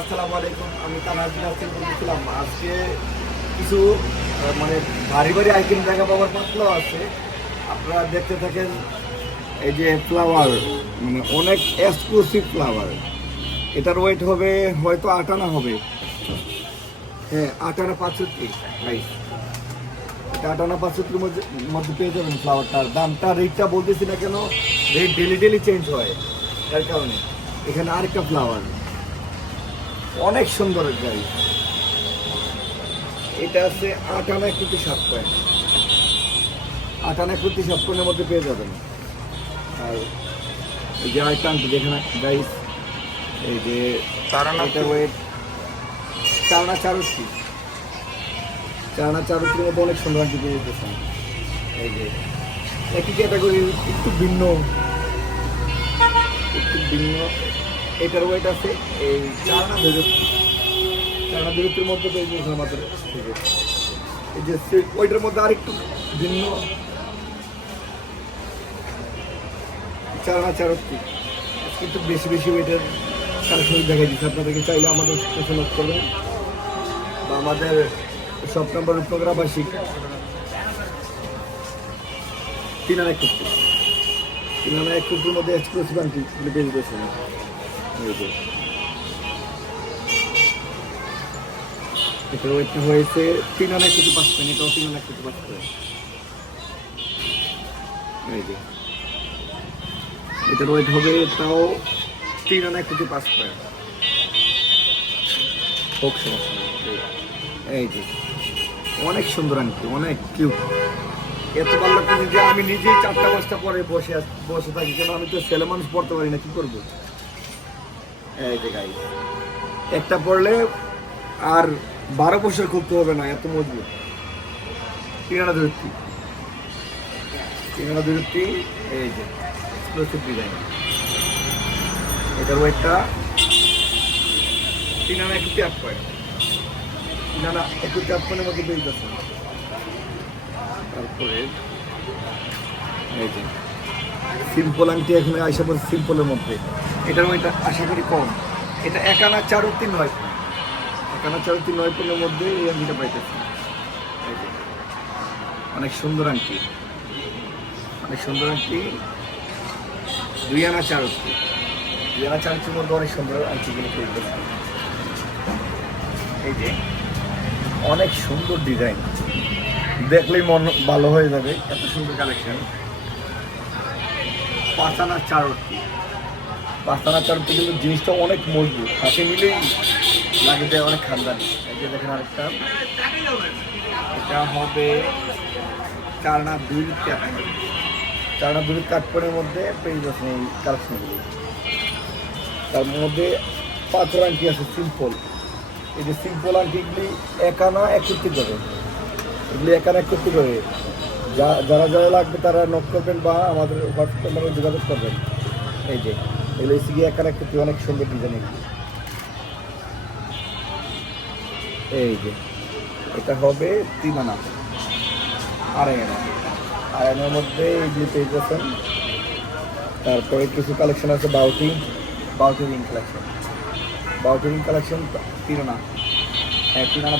আসসালামু আলাইকুম, আমি তানাজিল হাসান বলছিলাম। আজকে কিছু মানে ভারী ভারী আইটেম দেখা পাওয়ার পাতলাও আছে। আপনারা দেখতে থাকেন। এই যে ফ্লাওয়ার, মানে অনেক এক্সক্লুসিভ ফ্লাওয়ার। এটার ওয়েট হবে হয়তো 8 আনা হবে। হ্যাঁ, 8 আনা 65 প্রাইস। এটা 8 আনা 65 মধ্যে পেয়ে যাবেন ফ্লাওয়ারটার দামটা। রেটটা বলতেছি না কেন, রেট ডেলি ডেলি চেঞ্জ হয়, তার কারণে। এখানে আরেকটা ফ্লাওয়ার অনেক সুন্দর গাড়ি। এটা আছে 8 আনা 7 পয়েন্ট। 8 আনা 7 পয়েন্টের মধ্যে পেয়ে যাবেন। আর এই যে আরেকটা আনতে যেখানে গাইস, এই যে এটা ওয়েট 4 আনা 4 মধ্যে অনেক সুন্দর আনতে পেয়ে যেতেছেন। এই যে একই ক্যাটাগরি, একটু ভিন্ন। এটার ওয়েট আছে এই 4 আনা 2 মধ্যে পেয়ে গেছে আমাদের। এই যে ওইটার মধ্যে আরেকটু ভিন্ন, 4 আনা 4 একটু বেশি বেশি ওইটার কালেকশন দেখা দিচ্ছে আপনাদেরকে। চাইলে আমাদের সাথে নোট করবেন বা আমাদের সব নাম্বার প্রোগ্রামাসিক 3 আনা 1 মধ্যে এক্সক্লুসিভ আনটি পেয়ে যেতেছেন। এটা ওয়েট হয়েছে 3 আনা 5 পয়েন্ট। এটাও 3 আনা 5 পয়েন্ট। এই যে এটার ওয়েট হবে তাও 3 আনা 5 পয়েন্ট। হোক, সমস্যা নেই। এই যে অনেক সুন্দর আনটি, অনেক কিউট। এত ভালো লাগতেছে যে আমি নিজেই 4টা-5টা পরে বসে থাকি, কেন আমি তো ছেলে মানুষ পড়তে পারি না, কি করবো। এই যে গাইস, একটা পড়লে আর 12 বছর খুলতে হবে না, এত মজবুত। 3 আনা 2। এই যে এক্সক্লুসিভ ডিজাইন। এটার ওয়েটটা 3 আনা 8 পয়েন্ট। 3 আনা 8 পয়েন্টের মধ্যে পেয়ে যাচ্ছে। তারপরে এই যে সিম্পল আংটি, এখানে আইসা পড়ছে সিম্পলের মধ্যে। এটার ওয়েটটা আশা করি কম। এটা 1 আনা 4 9 1 আনা 4 9 পয়েন্টের মধ্যে এই আংটিটা পাইতেছি। অনেক সুন্দর আংটি, 2 আনা 4 মধ্যে অনেক সুন্দর আংটিগুলো পেয়ে গেছে। এই যে অনেক সুন্দর ডিজাইন, দেখলেই মন ভালো হয়ে যাবে, এত সুন্দর কালেকশন। 5 আনা 4 কিন্তু জিনিসটা অনেক মজবুত, হাতে নিলেই লাগে যায় অনেক খানদানি। এই যে দেখেন আরেকটা, এটা হবে 4 আনা 2 পয়েন্টের মধ্যে পেয়ে যাচ্ছেন এই কালেকশনগুলি। তার মধ্যে 5 আংটি আছে সিম্পল। এই যে সিম্পল আংটিগুলি 1 আনা 61 যাবে। এগুলি 1 আনা 61 করে। যারা লাগবে তারা নোট করবেন বা আমাদের হোয়াটসঅ্যাপ নাম্বারে যোগাযোগ করবেন। এই যে এগুলো এসে গিয়ে 1 আনা 61, অনেক সুন্দর ডিজাইন এগুলি। এই যে এটা হবে 3 আনা 2.5 আনার মধ্যে এইগুলি পেয়ে যাচ্ছেন। তারপরে কিছু কালেকশন আছে বাউটি রিং কালেকশন। 3 আনা 3 আনা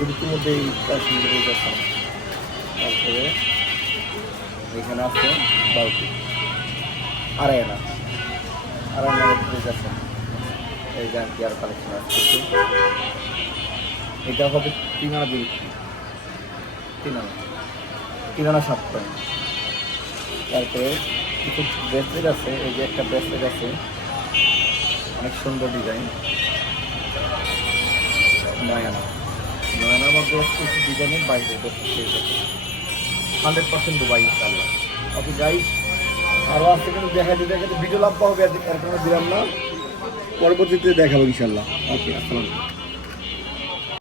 2 মধ্যে এই কালেকশনগুলো পেয়ে যাচ্ছেন। তারপরে এখানে আছে বাউটি 2.5 আনা পেয়ে যাচ্ছেন। এই যে আর কালেকশন আছে। এটা হবে 3 আনা 2 3 আনা 7 পয়েন্ট। তারপরে কিছু ব্রেসলেট আছে। এই যে একটা ব্রেসলেট আছে, অনেক সুন্দর ডিজাইন, 9 আনার মধ্যে কিছু ডিজাইনের বাইরে 100% দুবাই ইনশাআল্লাহ। ওকে গাইস, আরও আসতে কিন্তু দেখাতে ভিডিও লাভ হবে, এর কোনো দিলাম না, পরবর্তীতে দেখাবো ইনশাআল্লাহ। ওকে, আসসালামু আলাইকুম।